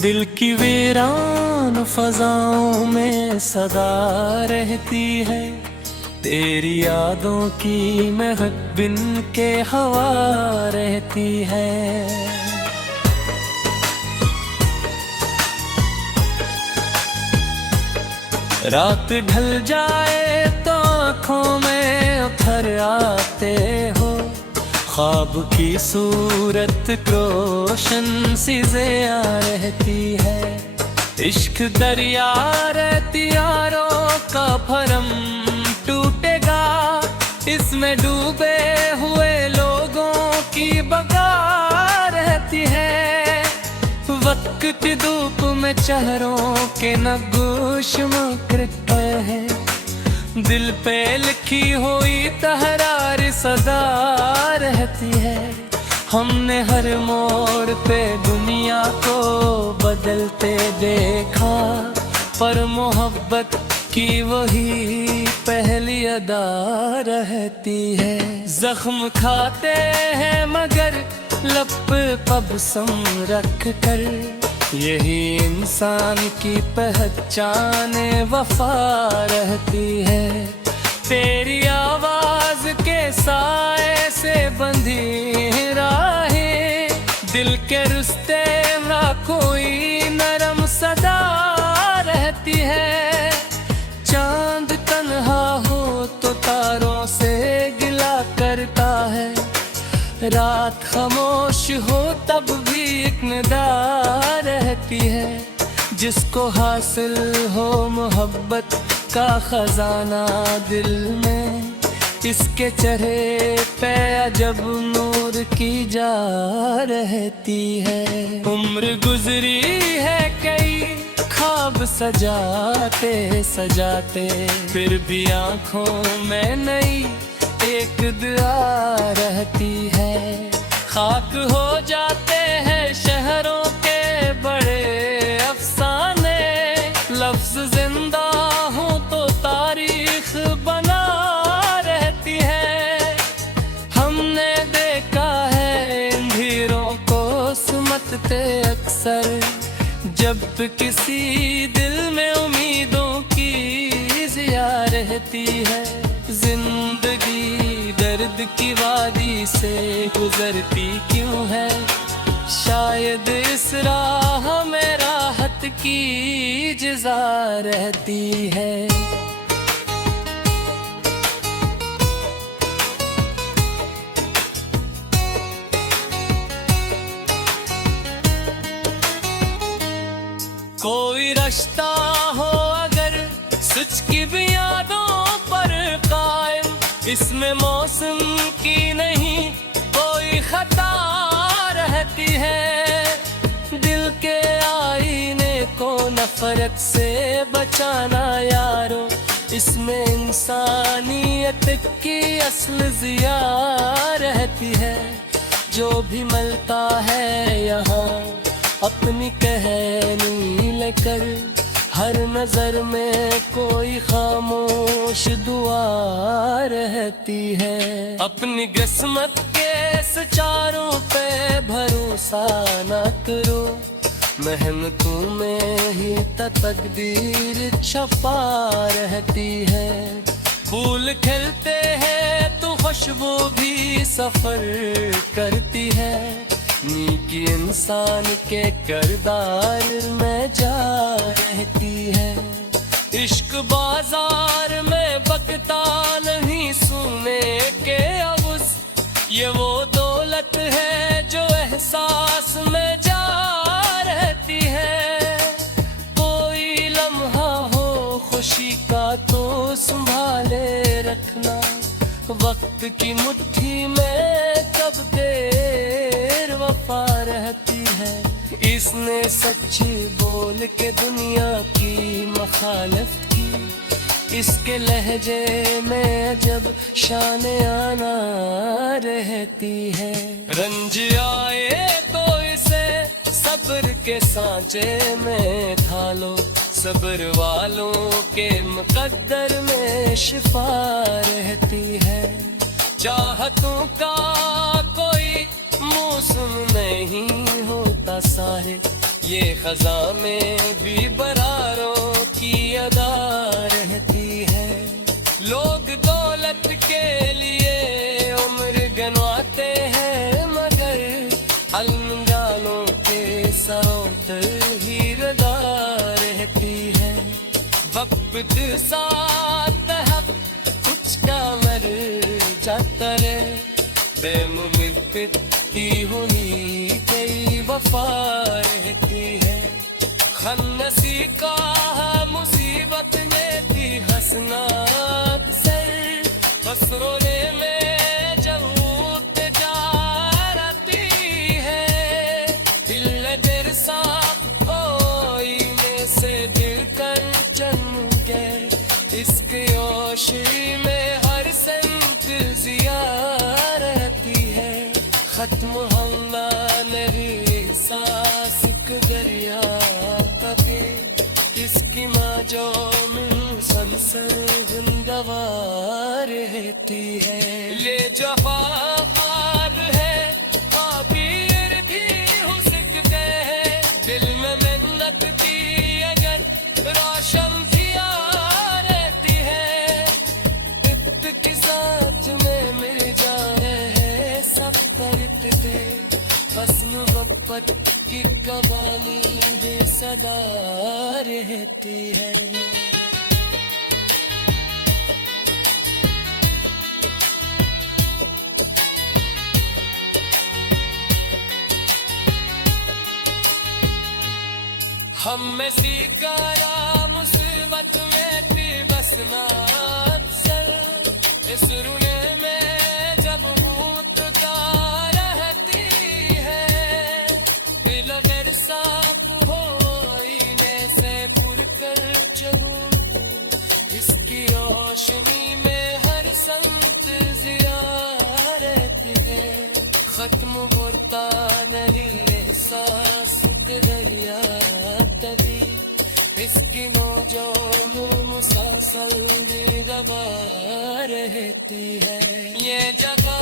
दिल की वीरान फजाओं में सदा रहती है, तेरी यादों की महक बिन के हवा रहती है। रात ढल जाए तो आँखों में उतर आते हो, ख्वाब की सूरत रोशन सी ज़िया रहती है। इश्क दरिया रहती यारों का भरम टूटेगा, इसमें डूबे हुए लोगों की बका रहती है। वक्त की धूप में चेहरों के नगूश मुकरते हैं, दिल पे लिखी हुई तहरार सदा रहती है। हमने हर मोड़ पे दुनिया को बदलते देखा, पर मोहब्बत की वही पहली अदा रहती है। जख्म खाते हैं मगर लब पे बसम रख कर, यही इंसान की पहचान वफा रहती है। तेरी आवाज के साए से बंधी राहें, दिल के रुस्ते ना कोई नरम सदा रहती है। चांद तन्हा हो तो तारों से गिला करता है, रात खामोश हो तब भी एक निदा रहती है। जिसको हासिल हो मोहब्बत का खजाना दिल में, इसके चेहरे पे अजब नूर की जा रहती है। उम्र गुजरी है कई ख्वाब सजाते सजाते, फिर भी आँखों में नई एक दुआ रहती है। खाक हो जाते हैं शहरों के बड़े अफसाने, लफ्ज जिंदा हो तो तारीख बना रहती है। हमने देखा है इन हीरों को सुमतते अक्सर, जब किसी दिल में उम्मीदों की ज़िया रहती है। जिंदगी दर्द की वादी से गुजरती क्यों है, शायद इस राह में राहत की जज़ा रहती है। कोई रास्ता हो अगर सच की भी यादों पर कायम, इसमें मौसम की नहीं कोई खता रहती है। दिल के आईने को नफरत से बचाना यारो, इसमें इंसानियत की असल ज़िया रहती है। जो भी मिलता है यहाँ अपनी कहानी लेकर, हर नजर में कोई खामोश दुआ रहती है। अपनी किस्मत के सितारों पे भरोसा न करो, मेहनतों में ही तकदीर छपा रहती है। फूल खिलते हैं तो खुशबू भी सफर करती है, नीकी इंसान के किरदार में जा रहती है। इश्क बाजार में बकता नहीं सोने के अवुज़, ये वो दौलत है जो एहसास में जा रहती है। कोई लम्हा हो खुशी का तो संभाले रखना, वक्त की मुट्ठी में कब देर वफा रहती है। इसने सच्ची बोल के दुनिया की मखालफ की, इसके लहजे में जब शान आना रहती है। रंज आए तो इसे सब्र के सांचे में ढालो, सब्र वालों के मुकद्दर में शिफा रहती है। चाहतों का कोई मौसम नहीं होता साहे, ये खजा में भी बरारों की अदा रहती है। लोग दौलत के लिए उम्र गनवाते हैं, मगर अलमंगालों के सरों पर ही रदा रहती है। वक्त साथ हक कुछ का मर जाता रे, बेमुमित्ती होनी कई वफा रहती है। खन्नसी का मुसीबत में थी हसनात सर, बस रोने में जरूरत जा रहती है। दिल नजर साफ ओई में से दिल कर चन गए, इश्क योशी में हर संत जिया रहती है। खत्म होना नहीं सांस दरिया तके, इसकी मौजों में मुसलसल जिंदवा रहती है। ये जफा ख्वाब है आबिर भी हो सकते हैं, दिल में मिन्नत की अगर रोशन किया रहती है। इत्त की साथ में मिल जाए है सब करते, बस मुहब्बत की कवानी बेसदा रहती है। हम में सीकारा मुसीबत में थी बसना अक्सर, इस रुने में जब भूत का रहती है। दिल अगर साफ हो आईने से पुर कर चलूं, इसकी रोशनी में हर संत जिया रहती है। खत्म होता नहीं एहसास दरिया तभी, इसकी मौजों में मुसलसल दबा रहती है। ये जगह